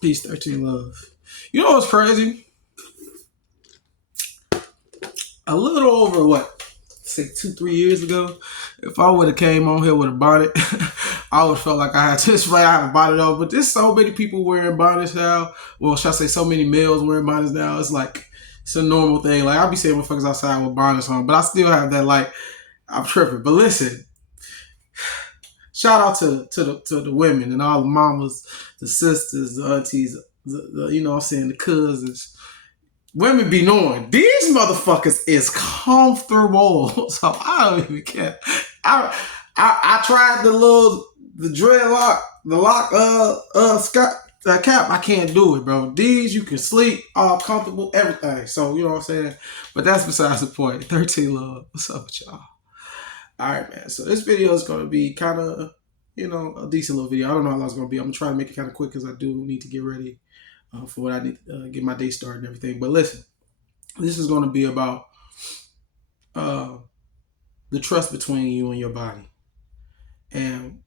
Peace, 13 love. You know what's crazy? A little over what, say 2, 3 years ago, if I would have came on here with a bonnet, I would have felt like I had just right. I have a bonnet on, but there's so many people wearing bonnets now. Well, should I say so many males wearing bonnets now? It's like it's a normal thing. Like I'll be seeing motherfuckers outside with bonnets on, but I still have that like I'm tripping. But listen, shout out to the women and all the mamas, the sisters, the aunties, the you know what I'm saying, the cousins. Women be knowing these motherfuckers is comfortable, so I don't even care. I tried the dreadlock, the lock cap. I can't do it, bro. These you can sleep, all comfortable, everything. So you know what I'm saying. But that's besides the point. 13 love. What's up with y'all? All right, man. So this video is gonna be kind of a decent little video. I don't know how long it's gonna be. I'm gonna try to make it kind of quick because I do need to get ready for what I need to get my day started and everything. But listen, this is going to be about the trust between you and your body. And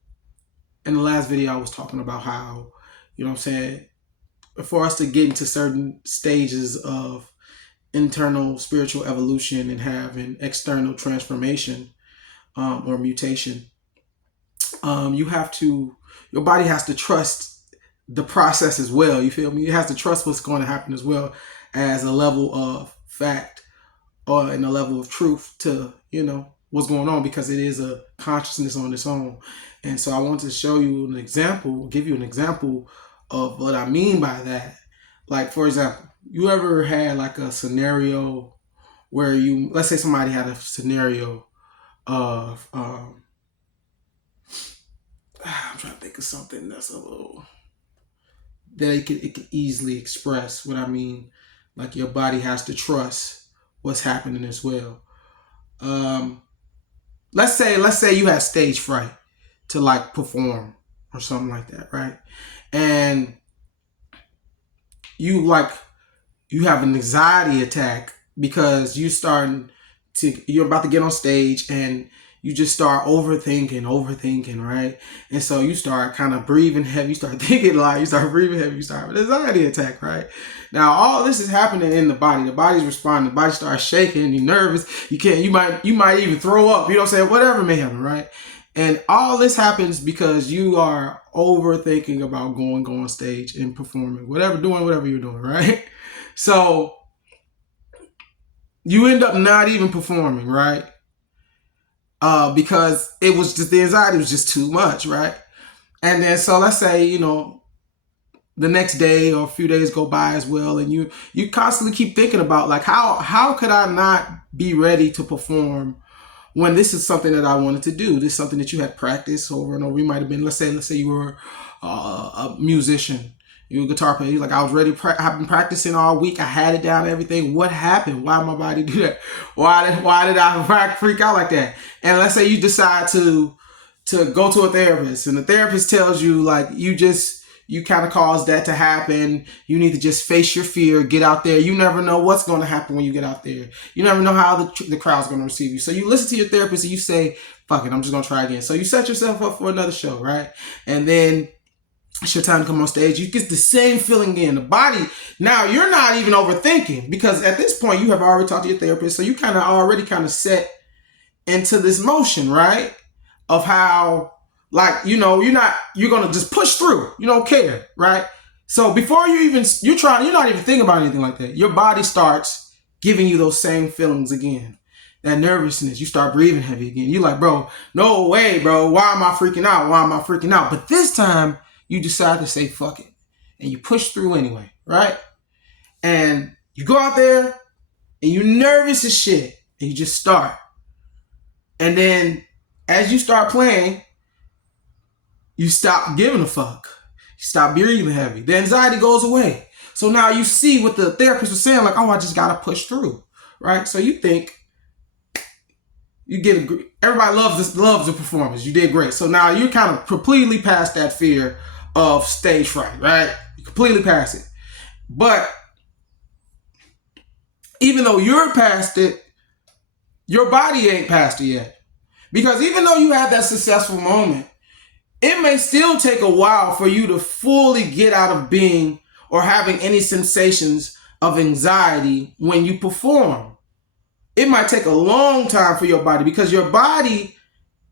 in the last video, I was talking about how, you know what I'm saying, for us to get into certain stages of internal spiritual evolution and have an external transformation or mutation, your body has to trust the process as well. You feel me? It has to trust what's going to happen as well as a level of fact or in a level of truth to, what's going on, because it is a consciousness on its own. And so I want to show you an example, give you an example of what I mean by that. Like, for example, you ever had like a scenario where let's say somebody had a scenario of, I'm trying to think of something that's a little, that it could easily express what I mean. Like your body has to trust what's happening as well. Let's say you have stage fright to like perform or something like that, right? And you have an anxiety attack because you're about to get on stage and you just start overthinking, right? And so you start kind of breathing heavy, you start thinking a lot, you start breathing heavy, you start with an anxiety attack, right? Now, all this is happening in the body. The body's responding, the body starts shaking, you're nervous, you might even throw up, you know what I'm saying? Whatever may happen, right? And all this happens because you are overthinking about going on stage and performing, doing whatever you're doing, right? So you end up not even performing, right? Because it was just, the anxiety was just too much, right? And then so let's say, the next day or a few days go by as well, and you constantly keep thinking about like how could I not be ready to perform when this is something that I wanted to do. This is something that you had practiced over and over. You might have been, let's say you were a musician, you were a guitar player. You're like, I was ready. I've been practicing all week. I had it down, everything. What happened? Why did my body do that? Why did I freak out like that? And let's say you decide to go to a therapist, and the therapist tells you like you kind of caused that to happen. You need to just face your fear, get out there. You never know what's going to happen when you get out there. You never know how the crowd's going to receive you. So you listen to your therapist and you say, fuck it, I'm just going to try again. So you set yourself up for another show, right? And then it's your time to come on stage. You get the same feeling again. The body, now you're not even overthinking, because at this point you have already talked to your therapist. So you kind of already set into this motion, right? Of how, like, you're going to just push through. You don't care, right? So before you're not even thinking about anything like that. Your body starts giving you those same feelings again. That nervousness, you start breathing heavy again. You're like, bro, no way, bro. Why am I freaking out? But this time you decide to say, fuck it. And you push through anyway, right? And you go out there and you're nervous as shit. And you just start. And then as you start playing, you stop giving a fuck. You stop breathing heavy. The anxiety goes away. So now you see what the therapist was saying, like, oh, I just got to push through, right? So you think, everybody loves the performance. You did great. So now you're kind of completely past that fear of stage fright, right? You completely past it. But even though you're past it, your body ain't past it yet. Because even though you had that successful moment, it may still take a while for you to fully get out of being or having any sensations of anxiety when you perform. It might take a long time for your body, because your body,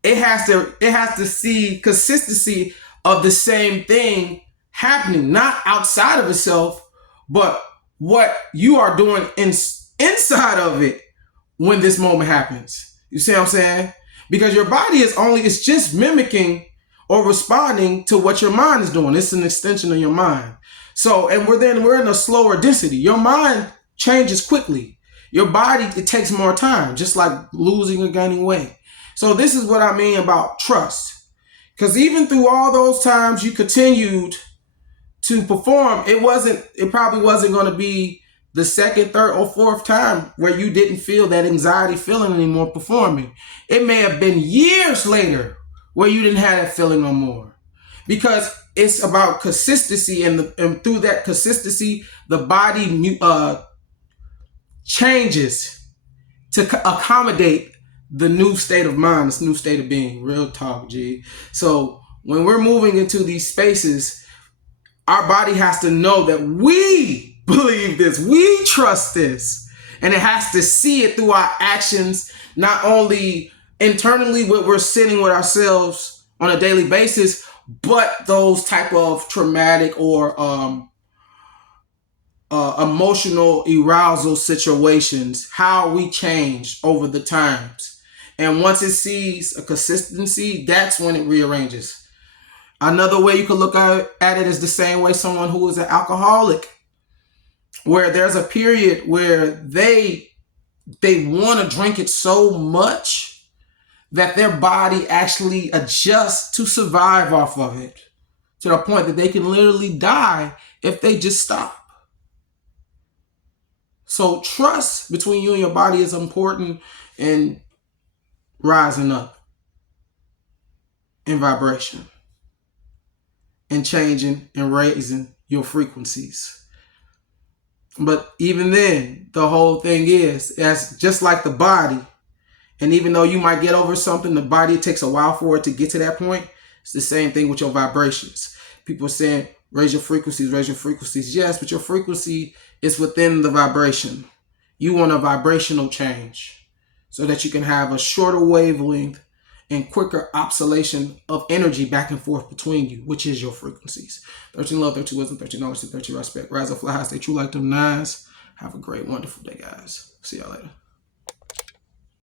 it has to see consistency of the same thing happening, not outside of itself, but what you are doing inside of it when this moment happens. You see what I'm saying? Because your body it's just mimicking or responding to what your mind is doing. It's an extension of your mind. So, and we're in a slower density. Your mind changes quickly. Your body, it takes more time, just like losing or gaining weight. So this is what I mean about trust. Because even through all those times you continued to perform, it probably wasn't going to be the second, third, or fourth time where you didn't feel that anxiety feeling anymore performing. It may have been years later where you didn't have that feeling no more. Because it's about consistency, and through that consistency, the body changes to accommodate the new state of mind, this new state of being. Real talk, G. So when we're moving into these spaces, our body has to know that we believe this, we trust this, and it has to see it through our actions, not only internally what we're sitting with ourselves on a daily basis, but those type of traumatic or emotional arousal situations, how we change over the times. And once it sees a consistency, that's when it rearranges. Another way you could look at it is the same way someone who is an alcoholic, where there's a period where they want to drink it so much that their body actually adjusts to survive off of it, to the point that they can literally die if they just stop. So trust between you and your body is important in rising up in vibration and changing and raising your frequencies. But even then, the whole thing is, as just like the body, and even though you might get over something, the body, it takes a while for it to get to that point. It's the same thing with your vibrations. People are saying, raise your frequencies, raise your frequencies. Yes, but your frequency is within the vibration. You want a vibrational change so that you can have a shorter wavelength and quicker oscillation of energy back and forth between you, which is your frequencies. 13 love, 13 wisdom, 13 knowledge, 13 respect. Rise up, fly high, stay true like them nines. Have a great, wonderful day, guys. See y'all later.